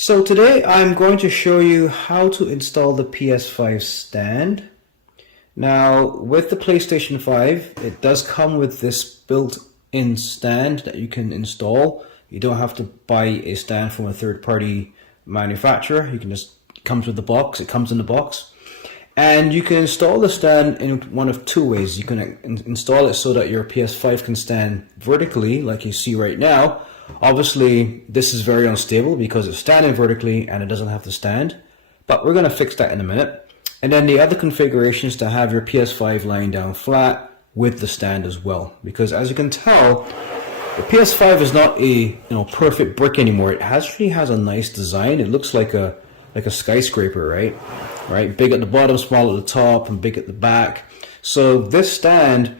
So today I'm going to show you how to install the PS5 Stand. Now with the PlayStation 5 it does come with this built-in stand that you can install. You don't have to buy a stand from a third-party manufacturer. You can just, it comes with the box, it comes in the box. And you can install the stand in one of two ways. You can install it so that your PS5 can stand vertically like you see right now. Obviously this is very unstable because it's standing vertically and it doesn't have the stand, but we're going to fix that in a minute. And then the other configuration is to have your PS5 lying down flat with the stand as well, because as you can tell, the PS5 is not a perfect brick anymore. It actually has a nice design. It looks like a skyscraper, right? Big at the bottom, small at the top, and big at the back. So this stand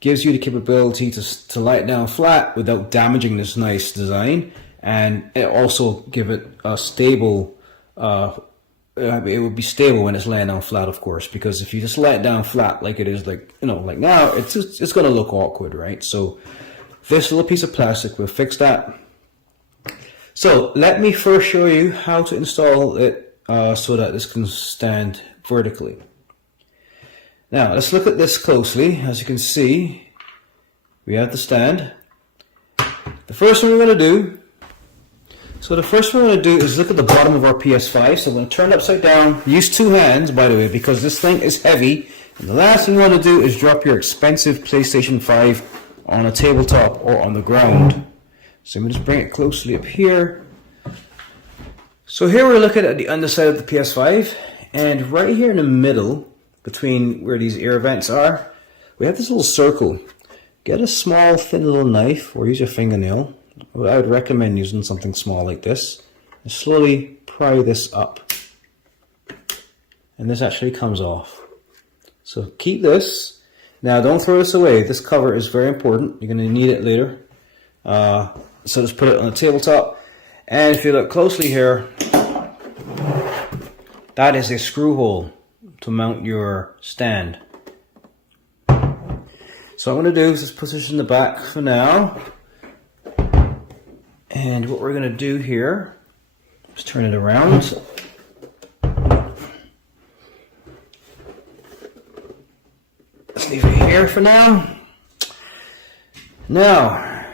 gives you the capability to lie it down flat without damaging this nice design, and it also give it a stable. It would be stable when it's laying down flat, of course, because if you just lay it down flat like it is, like now, it's going to look awkward, right? So this little piece of plastic will fix that. So let me first show you how to install it so that this can stand vertically. Now let's look at this closely. As you can see, we have the stand. The first thing we're going to do, is look at the bottom of our PS5. So I'm going to turn it upside down. Use two hands, by the way, because this thing is heavy. And the last thing you want to do is drop your expensive PlayStation 5 on a tabletop or on the ground. So I'm going to just bring it closely up here. So here we're looking at the underside of the PS5, and right here in the middle, between where these air vents are, we have this little circle. Get a small thin little knife or use your fingernail. I would recommend using something small like this, and slowly pry this up, and this actually comes off. So keep this. Now don't throw this away. This cover is very important. You're going to need it later. So just put it on the tabletop, and if you look closely here, that is a screw hole to mount your stand. So what I'm going to do is just position the back for now. And what we're going to do here is turn it around. Let's leave it here for now. Now,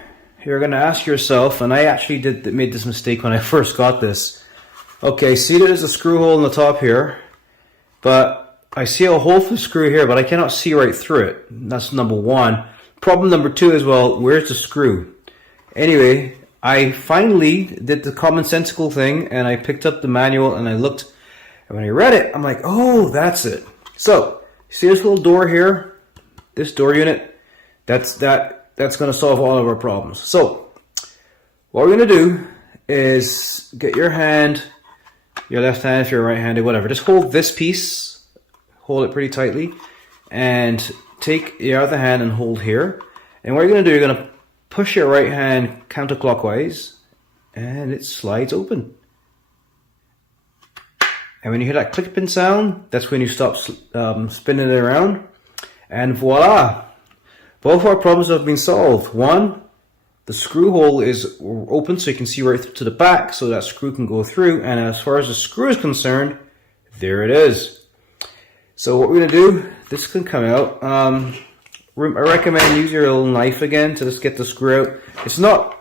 you're going to ask yourself, and I actually made this mistake when I first got this. Okay, see there's a screw hole in the top here, but I see a hole for the screw here, but I cannot see right through it. That's number one. Problem number two is, well, where's the screw? Anyway, I finally did the commonsensical thing, and I picked up the manual and I looked, and when I read it, I'm like, oh, that's it. So, see this little door here? This door unit? That's going to solve all of our problems. So, what we're going to do is get your hand, your left hand if you're right-handed, whatever. Just hold this piece, hold it pretty tightly, and take your other hand and hold here. And what you're going to do, you're going to push your right hand counterclockwise, and it slides open. And when you hear that click-pin sound, that's when you stop spinning it around. And voila! Both our problems have been solved. One, the screw hole is open so you can see right through to the back, so that screw can go through. And as far as the screw is concerned, there it is. So what we're going to do, this can come out. I recommend use your little knife again to just get the screw out. It's not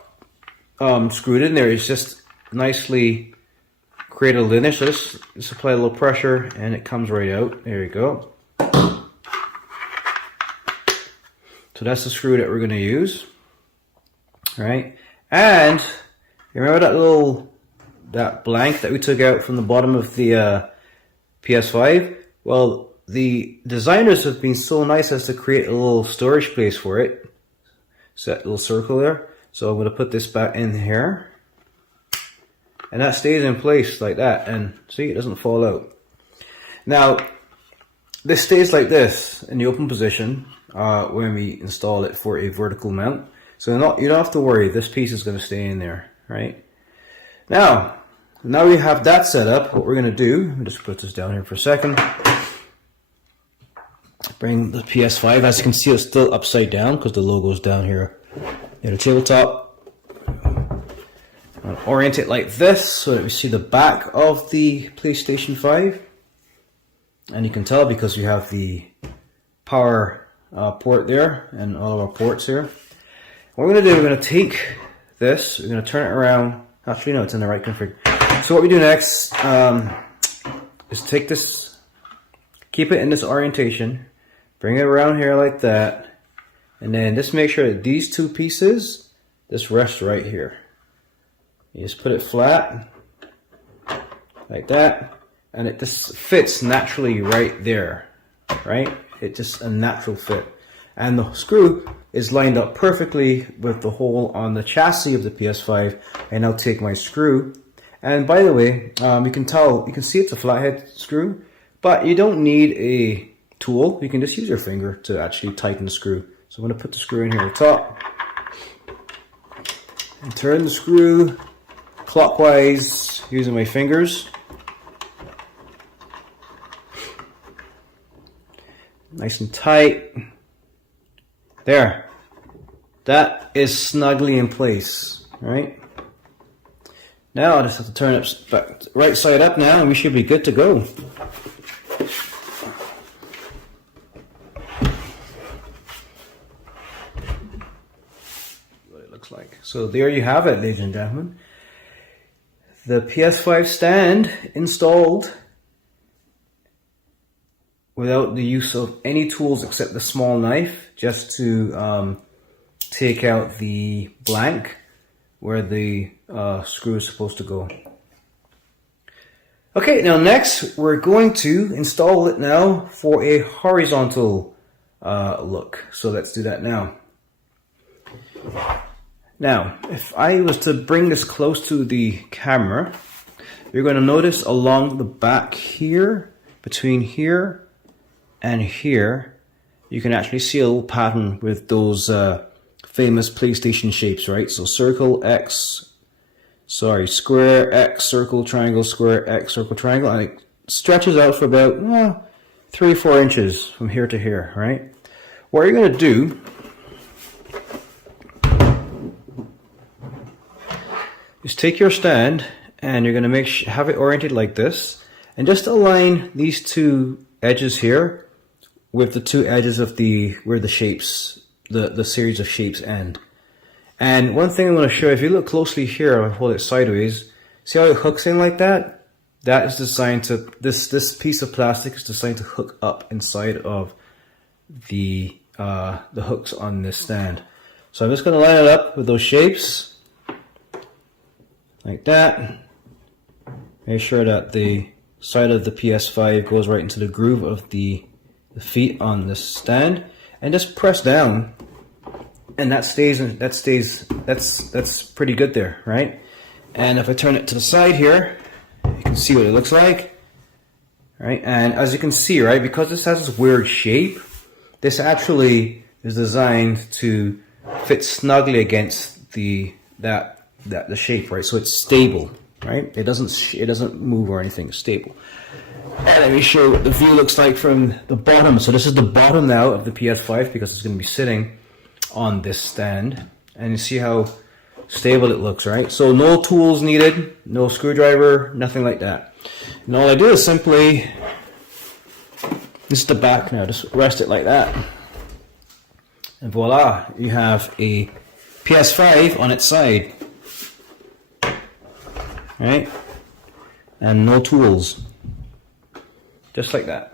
screwed in there, it's just nicely created in there. So just apply a little pressure and it comes right out. There you go. So that's the screw that we're going to use. Right? And you remember that blank that we took out from the bottom of the PS5? Well, the designers have been so nice as to create a little storage place for it. So that little circle there. So I'm going to put this back in here. And that stays in place like that. And see, it doesn't fall out. Now, this stays like this in the open position when we install it for a vertical mount. So you don't have to worry. This piece is going to stay in there, right? Now we have that set up. What we're going to do, let me just put this down here for a second. Bring the PS5, as you can see, it's still upside down because the logo is down here near the tabletop. I'll orient it like this so that we see the back of the PlayStation 5. And you can tell because you have the power port there and all of our ports here. What we're going to do, we're going to take this, we're going to turn it around. Actually, no, it's in the right config. So what we do next is take this, keep it in this orientation, bring it around here like that, and then just make sure that these two pieces just rest right here. You just put it flat, like that, and it just fits naturally right there, right? It's just a natural fit. And the screw is lined up perfectly with the hole on the chassis of the PS5. I now take my screw, and by the way, you can see it's a flathead screw, but you don't need a tool. You can just use your finger to actually tighten the screw. So I'm going to put the screw in here at the top, and turn the screw clockwise using my fingers. Nice and tight. There. That is snugly in place, right? Now I just have to turn it back right side up now, and we should be good to go. What it looks like. So there you have it, ladies and gentlemen. The PS5 stand installed without the use of any tools except the small knife, just to take out the blank where the screw is supposed to go. Okay, now next we're going to install it now for a horizontal look. So let's do that now. Now, if I was to bring this close to the camera, you're going to notice along the back here, between here and here, you can actually see a little pattern with those famous PlayStation shapes, right? So circle, X, square, X, circle, triangle, square, X, circle, triangle, and it stretches out for about 3 or 4 inches from here to here, right? What you're going to do is take your stand, and you're going to have it oriented like this, and just align these two edges here with the two edges of where the shapes, the series of shapes end. And one thing I'm going to show, if you look closely here, I'll hold it sideways, see how it hooks in like that? That is designed to, this piece of plastic is designed to hook up inside of the hooks on this stand. So I'm just going to line it up with those shapes, like that. Make sure that the side of the PS5 goes right into the groove of the feet on this stand, and just press down, and that's pretty good there, right? And if I turn it to the side here, you can see what it looks like, right? And as you can see, right, because this has this weird shape, this actually is designed to fit snugly against the shape, right? So it's stable, right? It doesn't move or anything. It's stable. And let me show you what the view looks like from the bottom. So this is the bottom now of the PS5 because it's going to be sitting on this stand, and you see how stable it looks, right? So no tools needed, no screwdriver, nothing like that. And all I do is simply, this is the back now, just rest it like that, and voila, you have a PS5 on its side, right? And no tools, just like that.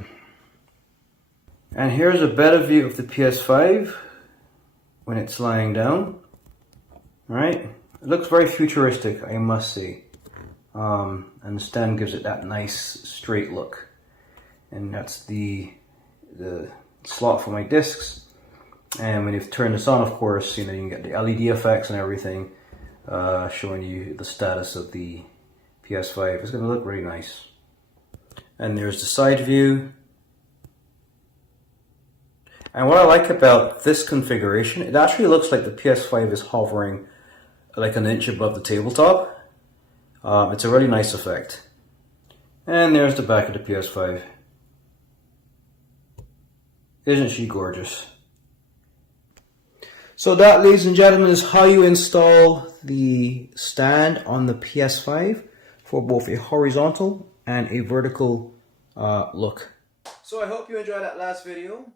And here's a better view of the PS5 when it's lying down. Right, it looks very futuristic, I must say, and the stand gives it that nice straight look. And that's the slot for my discs. And when you turn this on, of course, you can get the LED effects and everything, showing you the status of the PS5. It's going to look really nice. And there's the side view. And what I like about this configuration, it actually looks like the PS5 is hovering like an inch above the tabletop. It's a really nice effect. And there's the back of the PS5. Isn't she gorgeous? So that, ladies and gentlemen, is how you install the stand on the PS5 for both a horizontal and a vertical look. So I hope you enjoyed that last video.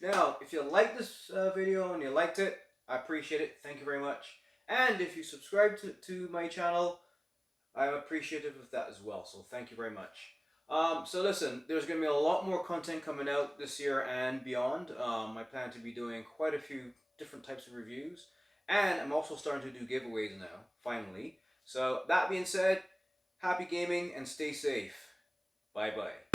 Now, if you liked this video and you liked it, I appreciate it. Thank you very much. And if you subscribe to my channel, I'm appreciative of that as well. So thank you very much. So listen, there's going to be a lot more content coming out this year and beyond. I plan to be doing quite a few different types of reviews. And I'm also starting to do giveaways now, finally. So that being said, happy gaming and stay safe. Bye-bye.